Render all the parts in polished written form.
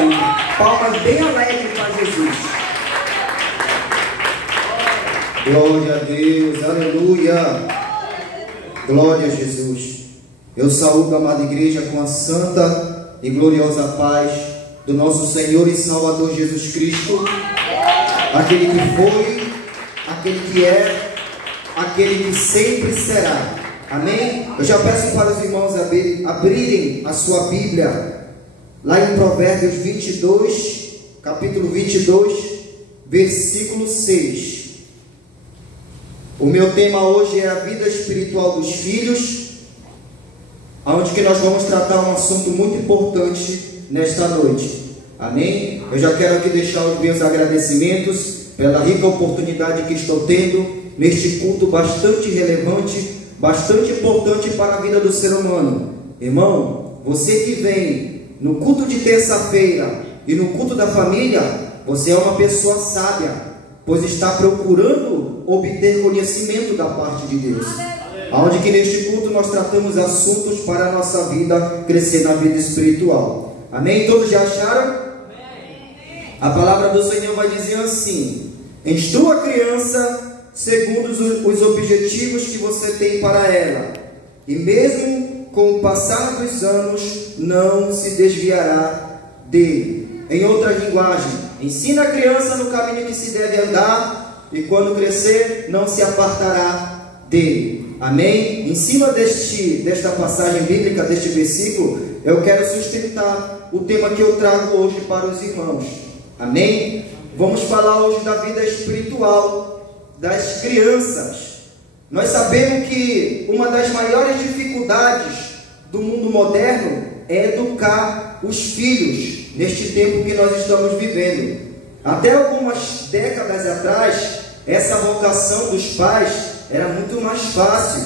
culto. Palmas bem alegres para Jesus. Glória a Deus, aleluia. Glória a Jesus. Eu saúdo a amada igreja com a santa e gloriosa paz do nosso Senhor e Salvador Jesus Cristo, aquele que foi, aquele que é, aquele que sempre será. Amém? Eu já peço para os irmãos abrirem a sua Bíblia lá em Provérbios 22, capítulo 22, versículo 6. O meu tema hoje é a vida espiritual dos filhos, onde que nós vamos tratar um assunto muito importante nesta noite. Amém? Eu já quero aqui deixar os meus agradecimentos pela rica oportunidade que estou tendo neste culto bastante relevante, bastante importante para a vida do ser humano. Irmão, você que vem no culto de terça-feira e no culto da família, você é uma pessoa sábia, pois está procurando obter conhecimento da parte de Deus. Onde que neste culto nós tratamos assuntos para a nossa vida crescer na vida espiritual. Amém? Todos já acharam? A palavra do Senhor vai dizer assim: instrua a criança segundo os objetivos que você tem para ela, e mesmo com o passar dos anos não se desviará dele. Em outra linguagem, ensina a criança no caminho que se deve andar, e quando crescer não se apartará dele. Amém? Em cima desta passagem bíblica, deste versículo, eu quero sustentar o tema que eu trago hoje para os irmãos. Amém? Vamos falar hoje da vida espiritual das crianças. Nós sabemos que uma das maiores dificuldades do mundo moderno é educar os filhos neste tempo que nós estamos vivendo. Até algumas décadas atrás, essa vocação dos pais era muito mais fácil.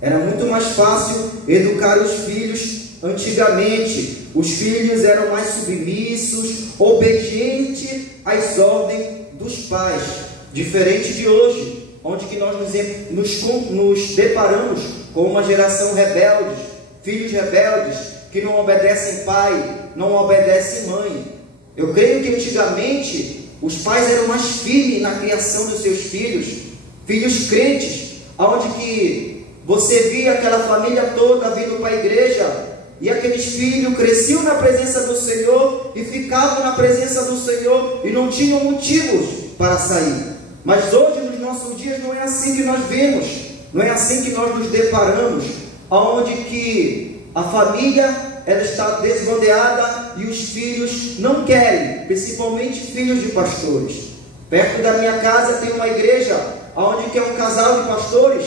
Era muito mais fácil educar os filhos antigamente. Os filhos eram mais submissos, obedientes às ordens dos pais. Diferente de hoje, onde que nós nos deparamos com uma geração rebelde, filhos rebeldes, que não obedecem pai, não obedecem mãe. Eu creio que antigamente os pais eram mais firmes na criação dos seus filhos, filhos crentes, onde que você via aquela família toda vindo para a igreja, e aqueles filhos cresciam na presença do Senhor, e ficavam na presença do Senhor, e não tinham motivos para sair. Mas hoje, nos nossos dias, não é assim que nós vemos, não é assim que nós nos deparamos, onde que a família ela está desbandeada e os filhos não querem, principalmente filhos de pastores. Perto da minha casa tem uma igreja, onde que é um casal de pastores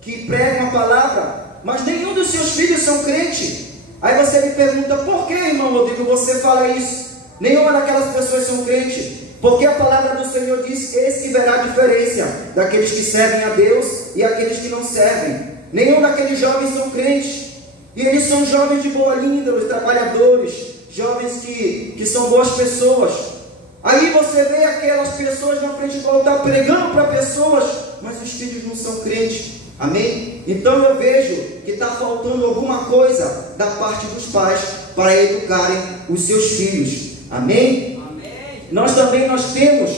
que pregam a palavra, mas nenhum dos seus filhos são crentes. Aí você me pergunta, por que, irmão Rodrigo, você fala isso? Nenhuma daquelas pessoas são crentes. Porque a palavra do Senhor diz: esse que verá a diferença daqueles que servem a Deus e aqueles que não servem. Nenhum daqueles jovens são crentes. E eles são jovens de boa índole, trabalhadores, jovens que são boas pessoas. Aí você vê aquelas pessoas na frente do altar pregando para pessoas, mas os filhos não são crentes. Amém? Então eu vejo que está faltando alguma coisa da parte dos pais para educarem os seus filhos. Amém? Nós temos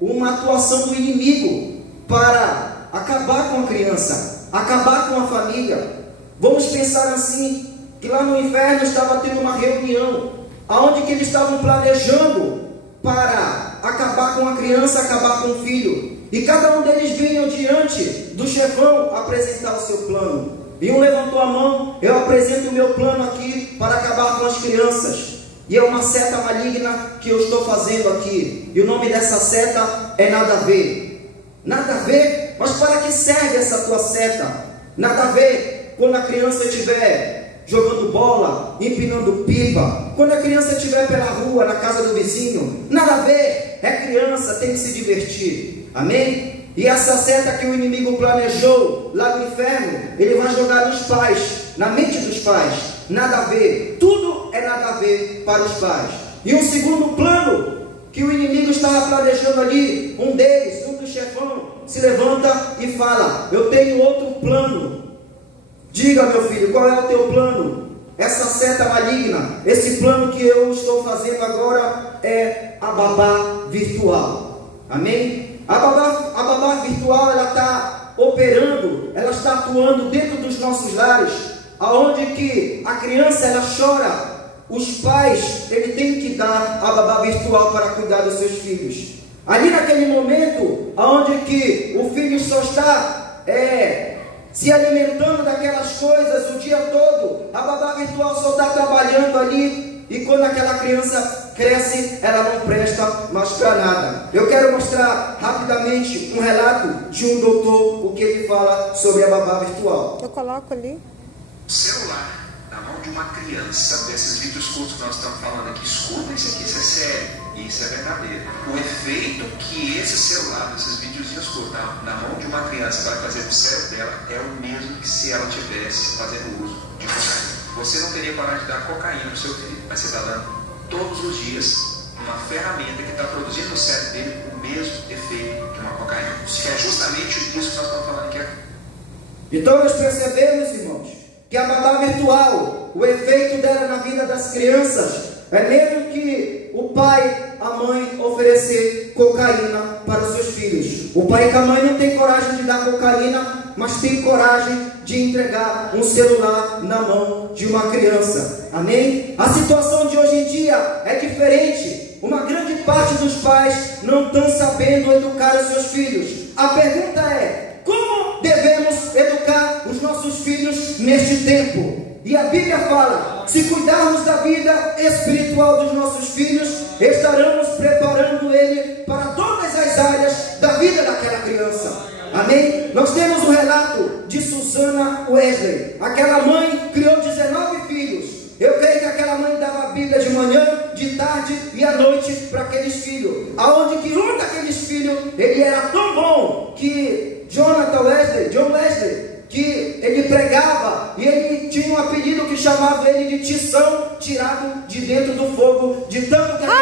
uma atuação do inimigo para acabar com a criança, acabar com a família. Vamos pensar assim, que lá no inferno estava tendo uma reunião, onde que eles estavam planejando para acabar com a criança, acabar com o filho. E cada um deles vinha diante do chefão apresentar o seu plano. E um levantou a mão: eu apresento o meu plano aqui para acabar com as crianças. E é uma seta maligna que eu estou fazendo aqui. E o nome dessa seta é nada a ver. Nada a ver? Mas para que serve essa tua seta? Nada a ver quando a criança estiver jogando bola, empinando pipa, quando a criança estiver pela rua, na casa do vizinho. Nada a ver. É criança, tem que se divertir. Amém? E essa seta que o inimigo planejou lá no inferno, ele vai jogar nos pais, na mente dos pais. Nada a ver. Tudo é nada a ver para os pais. E um segundo plano que o inimigo estava planejando ali, um deles, um do chefão, se levanta e fala: eu tenho outro plano. Diga, meu filho, qual é o teu plano? essa seta maligna, esse plano que eu estou fazendo agora é a babá virtual. Amém? A babá virtual, ela está operando, ela está atuando dentro dos nossos lares, aonde que a criança ela chora, os pais ele tem que dar a babá virtual para cuidar dos seus filhos. Ali naquele momento, aonde que o filho só está se alimentando daquelas coisas o dia todo, a babá virtual só está trabalhando ali, e quando aquela criança cresce, ela não presta mais para nada. Eu quero mostrar rapidamente um relato de um doutor, o que ele fala sobre a babá virtual. Eu coloco ali. Celular na mão de uma criança, desses vídeos curtos que nós estamos falando aqui, escuta isso aqui, isso é sério, isso é verdadeiro. O efeito que esse celular, esses videozinhos curtos na mão de uma criança vai fazer no cérebro dela é o mesmo que se ela tivesse fazendo uso de cocaína. Você não teria coragem de dar cocaína para o seu filho, mas você está dando todos os dias uma ferramenta que está produzindo no cérebro dele o mesmo efeito de uma cocaína. Que é justamente isso que nós estamos falando aqui. Então nós percebemos, irmãos, que a babá virtual, o efeito dela na vida das crianças é mesmo que o pai, a mãe oferecer cocaína para os seus filhos. O pai e a mãe não tem coragem de dar cocaína, mas tem coragem de entregar um celular na mão de uma criança. Amém? A situação de hoje em dia é diferente. Uma grande parte dos pais não estão sabendo educar os seus filhos. A pergunta é: como devemos educar os nossos filhos neste tempo? E a Bíblia fala: se cuidarmos da vida espiritual dos nossos filhos, estaremos preparando ele para todas as áreas da vida daquela criança. Amém? Nós temos o relato de Susana Wesley. Aquela mãe criou 19 filhos. Eu creio que aquela mãe dava a Bíblia de manhã, de tarde e à noite para aqueles filhos. Aonde que um daqueles filhos, ele era tão bom que John Wesley, que ele pregava e ele tinha um apelido que chamava ele de tição tirado de dentro do fogo, de tanto que ele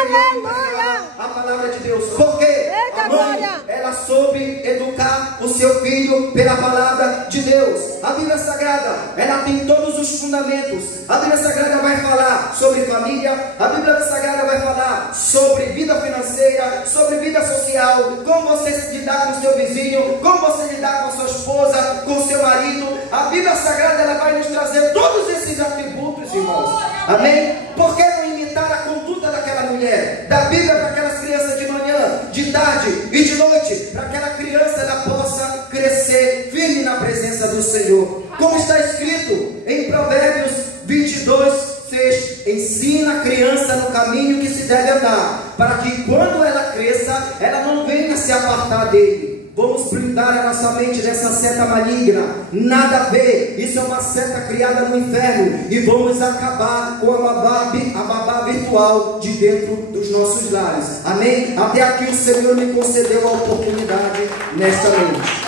pregava a palavra de Deus. Porque a mãe, ela soube educar o seu filho pela palavra de Deus. A Bíblia Sagrada, ela tem todos os fundamentos. A Bíblia Sagrada vai falar sobre família, a Bíblia Sagrada vai falar sobre vida financeira, sobre vida social, como você se lidar com o seu vizinho, como você lidar com a sua esposa, com o seu marido. A Bíblia Sagrada, ela vai nos trazer todos esses atributos, irmãos. Amém? Por que não imitar a conduta daquela mulher? Da Bíblia para aquelas crianças de manhã, de tarde e de noite, para que aquela criança ela possa crescer firme na presença do Senhor. Como está escrito em Provérbios 22:6: ensina a criança no caminho que se deve andar, para que quando ela cresça, ela não venha se apartar dele. Vamos blindar a nossa mente dessa seta maligna. Nada a ver. Isso é uma seta criada no inferno. E vamos acabar com a babá virtual de dentro dos nossos lares. Amém? Até aqui o Senhor me concedeu a oportunidade nesta noite.